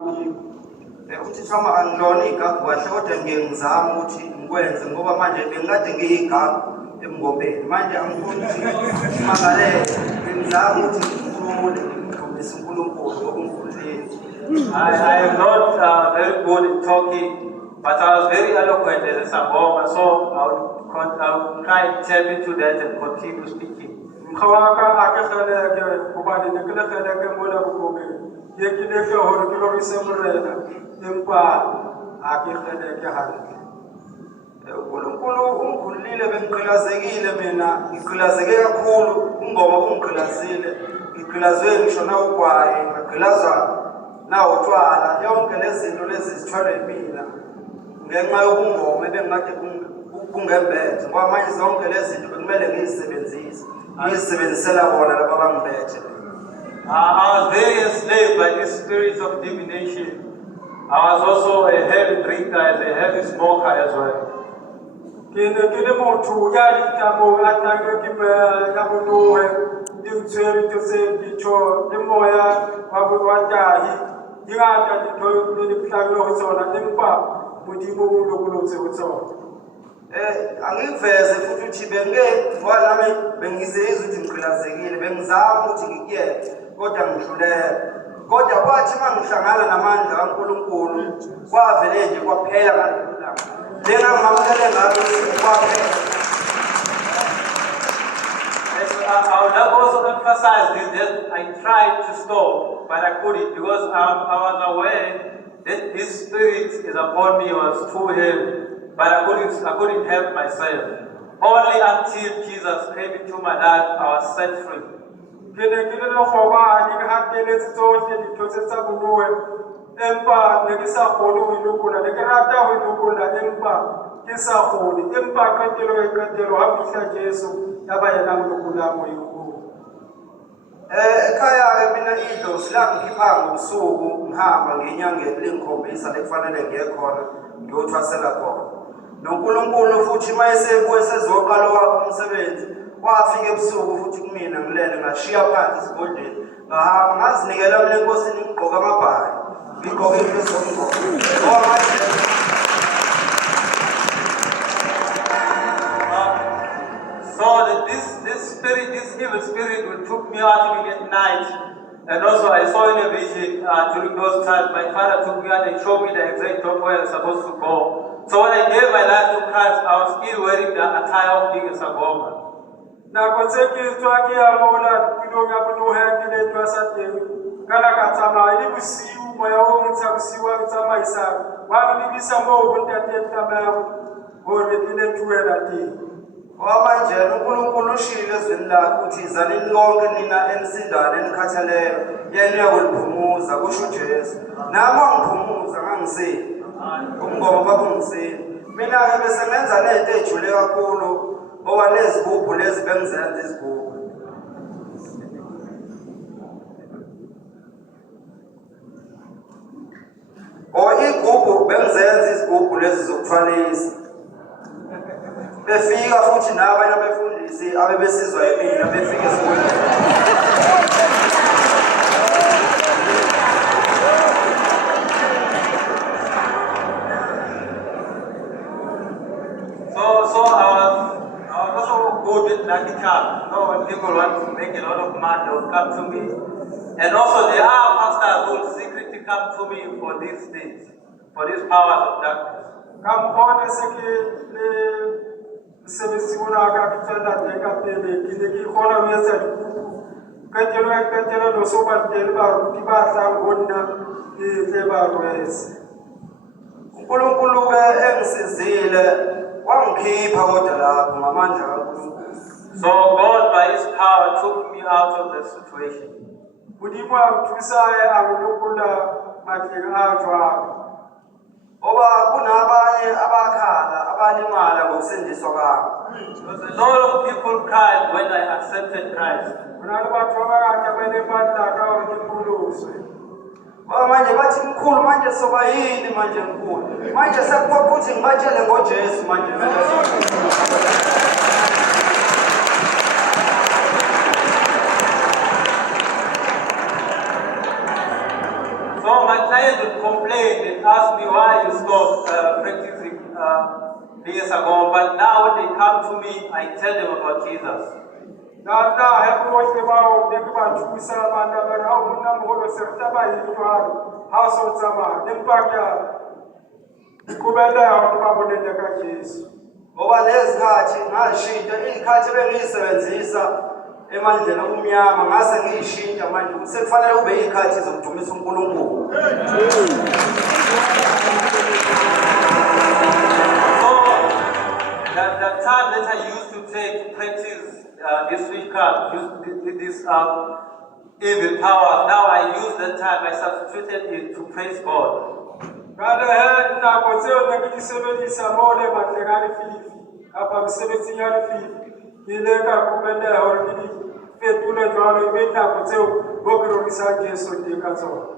Uthi sama angilona igagu kahle kodwa ngiyengizama ukuthi ngikwenze ngoba manje bengikade ngiyigagu emngobeni manje angifuni ukuthi mangalele ngizama ukuthi ngikhulule ngikhombise uNkulunkulu ngoba ungifundile. I am not very good at talking, but I was very eloquent as a sangoma, so I would try to tap into that and continue speaking. Mkhawaka akekheleke kubani nekheleke mola bukobe yekileke hore kilori semrena empa akekheleke hande. uNkulunkulu ungikhululile bengiqhilazekile mina ngiqhilazeke kakhulu ungoma ungigqilazile ngigqilazwe ngisho na ugwayi ngigqilazwa na utshwala yonke lezi zinto lezi zithwalwe yimina ngenxa yobungoma ebengikade bungembethe ngoba manje zonke lezi zinto bekumele ngizisebenzise ngizisebenzisela bona laba abangibethe. I was very enslaved by this spirit of divination. I was also a heavy drinker and a heavy smoker as well. Kile motho ya ditabo a tang ke ya bonohe di tsere to se ditho le moya wa botwahi di ngata ditho le dihlalo ho tsona empa modimo o lokolotse ho tsona. Angiveze futhi ukuthi bengeke bengizizwe ukuthi ngiqhilazekile bengizama ukuthi ngikuyeke kodwa ngihluleka kodwa kwathi mangihlangana namandla kaNkulunkulu kwavele nje kwaphela ngalolu langa bengamamukele ngalo kwaphela. I would also emphasize this that I tried to stop, but I couldn't because I was aware that this spirit is upon me was too heavy. But I couldn't help myself. Only until Jesus came into my life, I was set free. Kile no khoba ni hakele tsohle ditho tsa bonohe empa ne ke sa kgone ho ilokola ne ke rata ho ilokola empa ke sa kgone empa katelo ha fihla Jesu yaba yena ngolokola moyo. Ekhaya ke mina idlozi langikhipha ngobusuku ngihamba ngenyangeni lengikhombisa lekufanele ngiye khona ngiyothwasela khona. noNkulunkulu futhi mayesebuye sezoqala wakho umsebenzi wafika ebusuku futhi kumina ngilele ngashiya phansi isigodleni ngahamba ngazinikela mina enkosini ngigqoka amabhayi ngigqoke impahla zomgqoko. So that this evil spirit will took me out even at night. And also I saw in a vision during those times, my father took me out and showed me the exact job where I was supposed to go. So when I gave my life to Christ, I was still wearing the attire of being a Sangoma. Na kotseki twaki ya mola kidogo abonohe kile twasate kala katama ili busiu moya wo mutsa busiwa mtsama isa wani bibisa mo ubuntate tama gore kile tuwela ti. Manje uNkulunkulu ushilo ezweni lakhe uthi izaleni lonke nina enisindane enikhatheleyo yena uyakuliphumuza kusho uJesu. Nami wangiphumuza ngangisini. Umngoma babungisini. Mina ke bese ngenza lento ejule kakhulu ngoba lezigubhu lezi bengizenza izigubhu. Igubhu bengizenza izigubhu lezi zokuthwalisa. Befika futhi nabanye abefundisi abebesizwa yimina befika esikoleni. So I was also good with lucky charm. When people want to make a lot of money, they will come to me. And also there are pastors who will secretly come to me for these things, for these powers of darkness. Come on, Semisuna Capitana de Capele, the Kihona Mesa, Catero no Soba Delba, Tibasa, Wunda, the Teba uNkulunkulu ke engisizile wangikhipha kodwa lapho ngamandla kaNkulunkulu. So God by his power took me out of the situation. Udimwa mtusaye akulukula matlika ajwa. Oba kunabanye abakhala abalimala ngokusindiswa kwami. Because a lot of people cried when I accepted Christ. Kunabantu abakade benemandla kaWuNkulunkulu. Manje bathi mkhulu manje soba yini manje mkhulu. Manje sekuphoqa ukuthi ngibatshele ngoJesu manje So my client would complain and ask me why you stopped practicing years ago, but now when they come to me, I tell them about Jesus. Nada hebuote bao dekuba chusa banda bara unna moro sertaba yitwaro household sama dempaka kubenda awatubabonende ka Yesu. Ngoba lezikhathi ngashintsha izikhathi ebengiyisebenzisa emandleni omnyama ngase ngiyishintsha manje sekufanele ube izikhathi zokudumisa uNkulunkulu. So the time that I used to take to practice this witchcraft, this evil power, now I use that time, I substituted it to praise God. Kada he na kozeo ngikisebenzisa mole matlekani fifi apa msebenzi ya fifi ile ka kubenda horidi fetule jwalo ibenda kozeo bokurisa Yesu ndikazo.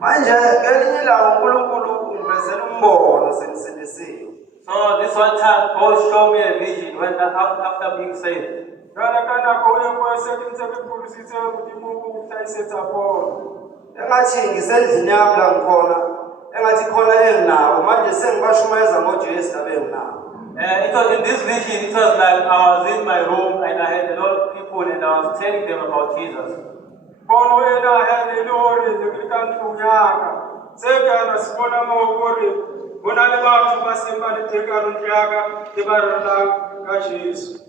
Manje ngelinye ilanga uNkulunkulu ungivezela umbono sengisindisiwe. So this one time God showed me a vision when after being saved. Kada kana koye kwese kimsekipulisise ukuthi Mungu uthayisetsa bona. Engathi ngisendlini yami la ngikhona engathi khona enginawo manje sengibashumayeza ngoJesu nabenginabo. It was in this vision, it was like I was in my room and I had a lot of people and I was telling them about Jesus. Bono ena hele lori ngikantu unyaka sekana sibona mokore bona le batho basemba letekano njaka lebarala ka Jesu.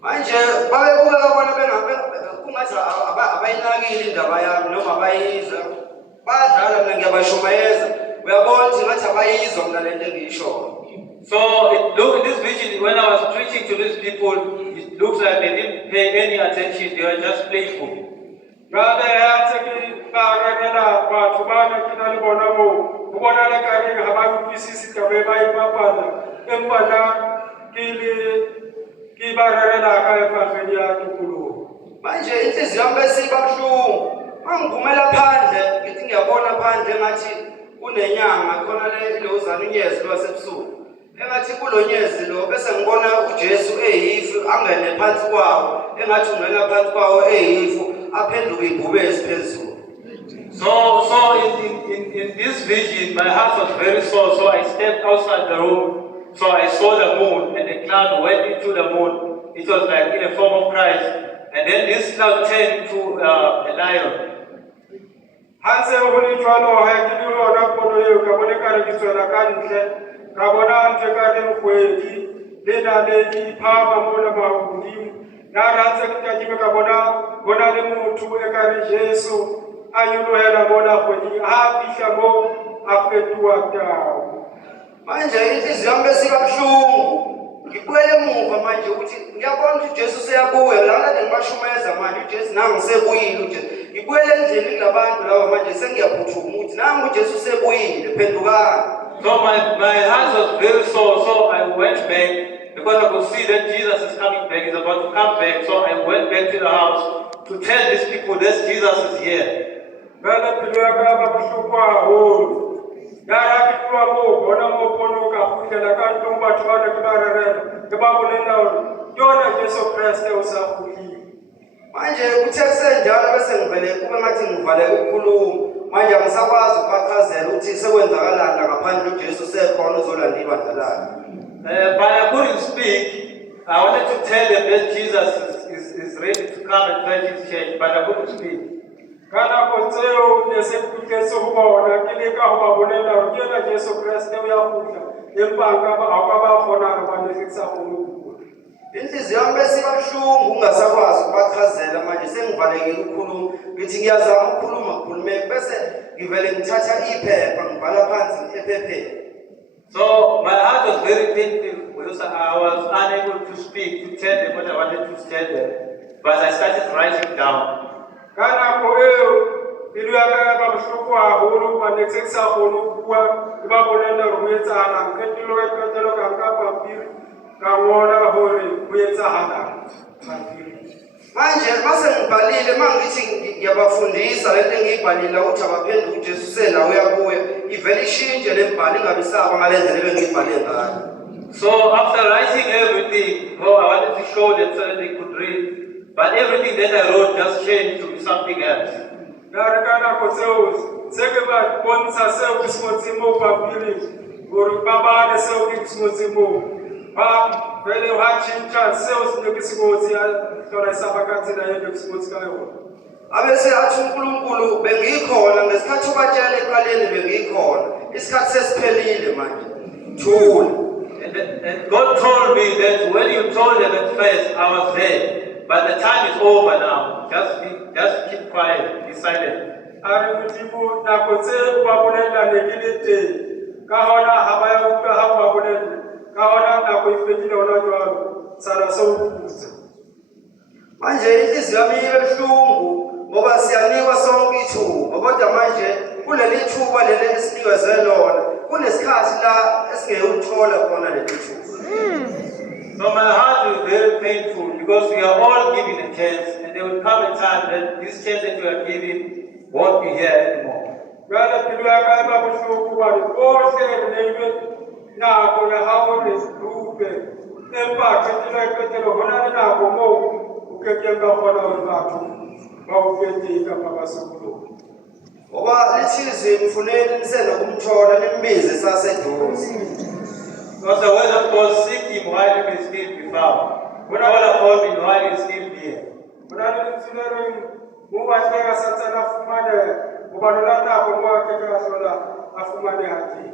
Manje babekuka bona bengabe kungathi abayinakile indaba yami noma abayiza badlala mina ngiyabashumayeza uyabona ukuthi ngathi abayizwa mina lento engiyishoyo. So in this vision, when I was preaching to these people, it looks like they didn't pay any attention, they were just playful. Ngale yatseki baragela batho bana kina le bona mo bona le kare ga ba utlwisisi ka be ba ipapala empa na ki baragela ka efageni ya tukulu. Manje inhliziyo yami besibabhlungu mangivumela phandle ngithi ngiyabona phandle ngathi kunenyanga khona le lozana unyezi lwasebusuku engathi kulonyezi lo bese ngibona uJesu eyifu angene phansi kwawo engathi ungena phansi kwawo eyifu aphenduka ibhubesi phezulu. So in this vision, my heart was very sore, so I stepped outside the room. So I saw the moon, and the cloud went into the moon. It was like in the form of Christ. And then this cloud turned into a lion. Hanse honi jwalo hakiliwa na pono yeo kabone kare kiswela kantle kabona ante kare mkwedi lena leji pama mona maundimu na ranse kitajime kabona le mutu ekare Yesu ayulu hela mona kwedi hapisha mo afetua kao. Manje inhliziyo yami besibabhlungu ngikwele emuva manje ukuthi ngiyabona ukuthi uJesu seyabuya lana ngibashumayeza manje uJesu nangu sebuyile uJesu ngikwele endlini labantu lawa manje sengiyaphuthuma ukuthi nangu uJesu sebuyile phendukani. So my heart was very sore, so I went back because I could see that Jesus is coming back, he's about to come back. So I went back to the house to tell these people that Jesus is here. Ngale pilaka babhlukwa ho Yara kitwa mo bona mo pono ka kutela ka ntumba twana kibarerela kebabonenda yona Jesu Kristu usafuli. Manje kuthe kusenjalo bese ngivele kube ngathi ngivale ukukhuluma manje angisakwazi ukubachazela ukuthi sekwenzakalani ngaphandle uJesu sekhona uzolanda ibandlala. But I couldn't speak. I wanted to tell them that Jesus is ready to come and fetch his church, but I couldn't speak. Kana kotseo nesekutleso bona kileka ho babonela yona Jesu Kristu uyafula empanga akaba khona abanesikisa khona. Inhliziyo yami besibabhlungu ungasakwazi ukubachazela manje sengivalekile ukukhuluma ngithi ngiyazama ukukhuluma bese ngivele ngithatha iphepha ngibhala phansi ephepheni. So my heart was very painful because I was unable to speak to tell them what I wanted to tell them, but I started writing down. Kana koeo iluyaka babhlukwa holo banesekisa khona kuwa babonela ruetsana nketilo ka kapa piri kawona hore kuyetsahana manje mase ngibhalile mangithi ngiyabafundisa lento engiyibhalile ukuthi abaphenduke uJesu sela uyabuya ivele ishintshe lembhalo ingabisaba ngalendlela ebengiyibhale ngayo. So after writing everything, I wanted to show them so that they could read, but everything that I wrote just changed to something else. Kana kotseo se ke ba bontsha seo ke se ngotseng mo pampiring gore ba bale seo ke se ngotseng moo ba vele ha tjhentjha seo se ne ke se ngotse ya tora sa ba ka tsela e ke se ngotse ka yona abese athi uNkulunkulu bengikhona ngesikhathi ubatshela eqaleni bengikhona isikhathi sesiphelile manje thula. And God told me that when you told them at first, I was there. But the time is over now. Just keep quiet, be silent. Ari mutimu na kotse ba bolela ne ke le teng ka hona ha ba ya utlwa ha ba bolela ka hona na go ifedile ona jwalo sala so ukutsa Manje inhliziyo yami ibuhlungu ngoba siyanikwa sonke ithuba kodwa manje kuleli thuba leli esinikezwe lona kunesikhathi la esingeyuthola khona leli thuba. So my heart is very painful because we are all given a chance, and there will come a time that this chance that we are given won't be here anymore. Gala pilu ya ka ba buhlungu ba le ohle ne na go le ha o le rupe empa ke tlo hona le na go mo o ke ke ba gona gore batho ba o fete ka ba sekulo Ngoba lithizwe mfuneni nisele kumthola nimbize saseduze. Because the word of God, seek him while he may still be found. When all upon him while he is still near. Bona le tsulere mo ba tlega sa tsana fumane go ba lola na go mo ke ka hlola a fumane hati.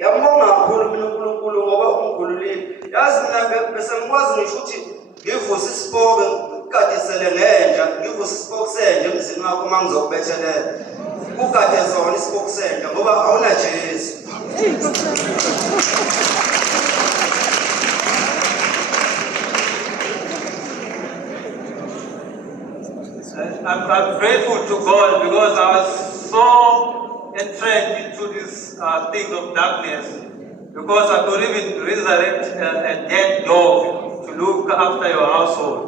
Yabonga kakhulu mina uNkulunkulu ngoba ungikhululile. Yazi mina bese ngikwazi ngisho ukuthi ngivusa isipoke ukadisele ngenja ngivusa isipoke senje emzini wakho mangizokubethelela. Ukade zona isipoke senje ngoba awuna Jesu. I'm grateful to God because I was so entrenched into these things of darkness, because I could even resurrect a dead dog to look after your household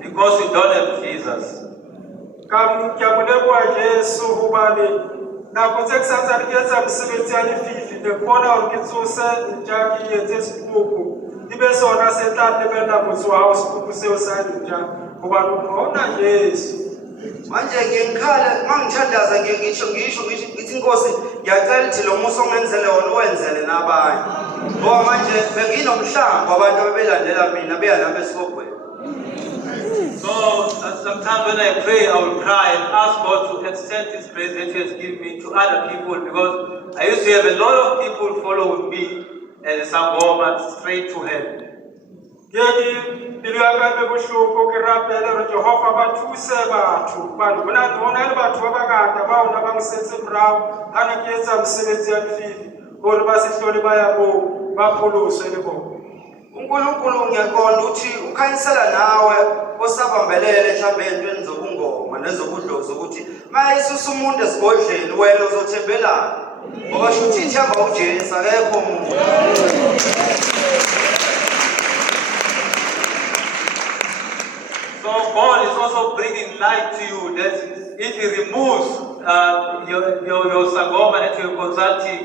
because you don't have Jesus. Kam kyamulebwa Yesu hubani na kutsekisa tsa msebetsi ya lefifi le kona o ke tsose njaki yetse sipuku ibe sona se tla lebela motho wa o sipuku seo sa nja hobane ona Yesu Manje ngikhala mangithandaza ngisho ngithi Nkosi ngiyacela ukuthi lo muso ongenzele wona wenzele nabanye ngoba manje benginomhlanga wabantu abelandela mina beya nami esikogweni. So sometimes when I pray, I will cry and ask God to extend His grace that He has given me to other people, because I used to have a lot of people following me and some go straight to hell. Yegi bilaka be bohloko ke rapela re Jehova ba thuse batho ba bona le batho ba bangata ba ona ba ngisetse morao hana ke etsa mosebetsi ya lefifi gore ba se hlole ba ya mo ba pholoswe le bona. uNkulunkulu ngiyaqonda ukuthi ukhanyisela nawe osabambelele mhlambe entweni zobungoma nezobudlozi ukuthi mayisusa umuntu esigodleni wena uzothembelana ngoba shuthi ithemba uJesu akekho umuntu. So God is also bringing light to you that if He removes your sangoma that you're consulting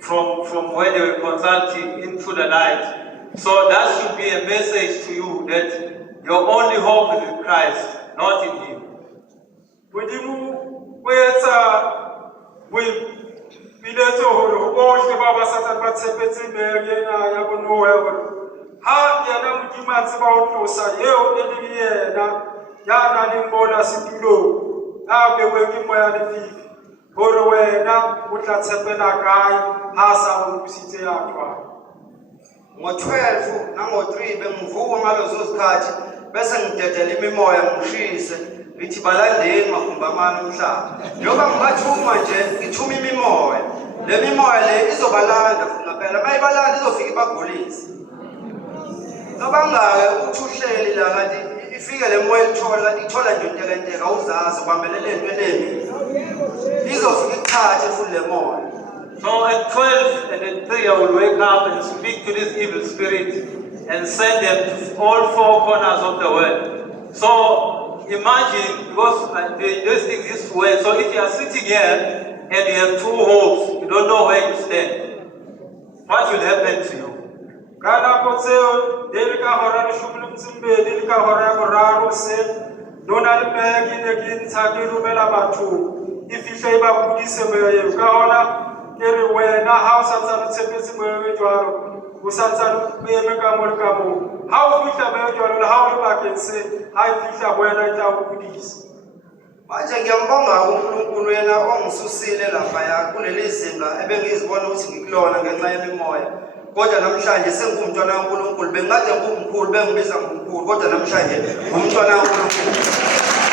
from where they were consulting into the light. So that should be a message to you that your only hope is in Christ, not in Him. Budimu wetsa we biletso hore bohle ba ba satsa ba tshepetse meyena ya bonowe ha yana modima tseba o tlosa yeo e le yena ya na le bona setulo a bewe ke moya lefifi hore wena o tla tshepela kae ha sa o busitse ya twa. Ngo-12 nango-3 bengivuka ngalezo zikhathi bese ngidedela imimoya ngishise ngithi balandeni mahumbamani umhlaba njengoba ngibathuma nje ngithuma imimoya le mimoya le izobalanda futhi phela mayibalanda izofika ibagulise nobangake uthi uhleli la kanti ifike le moya ithola kanti ithola nje inteka awuzazi ubambelele into enemini izofika ikuthathe futhi le moya. So at 12 and at 3 I will wake up and speak to this evil spirit and send them to all four corners of the world. So imagine, because these things this way, so if you are sitting here and you have two hopes, you don't know where you stand, what will happen to you? Kana kotseo delika hora le shumulu mtsimbe delika hora ya boraro se dona le meki ne ke ntsa ke rumela batho e fihle e ba kudise moyeng ka hona ke re wena ha o santsane o tshepetse moyeng e jwalo o santsane o eme ka mo le ka moo ha o fihla moyeng jwalo le ha o le bakeng se ha e fihla wena e tla o kudisa. Manje ngiyambonga uNkulunkulu yena ongisusile laphaya kuleli zinga ebengizibona ukuthi ngikulona ngenxa yemimoya. Kodwa namhlanje sengumntwana kaNkulunkulu, bengade ngumkhulu bengibiza ngomkhulu, kodwa namhlanje ngumntwana kaNkulunkulu.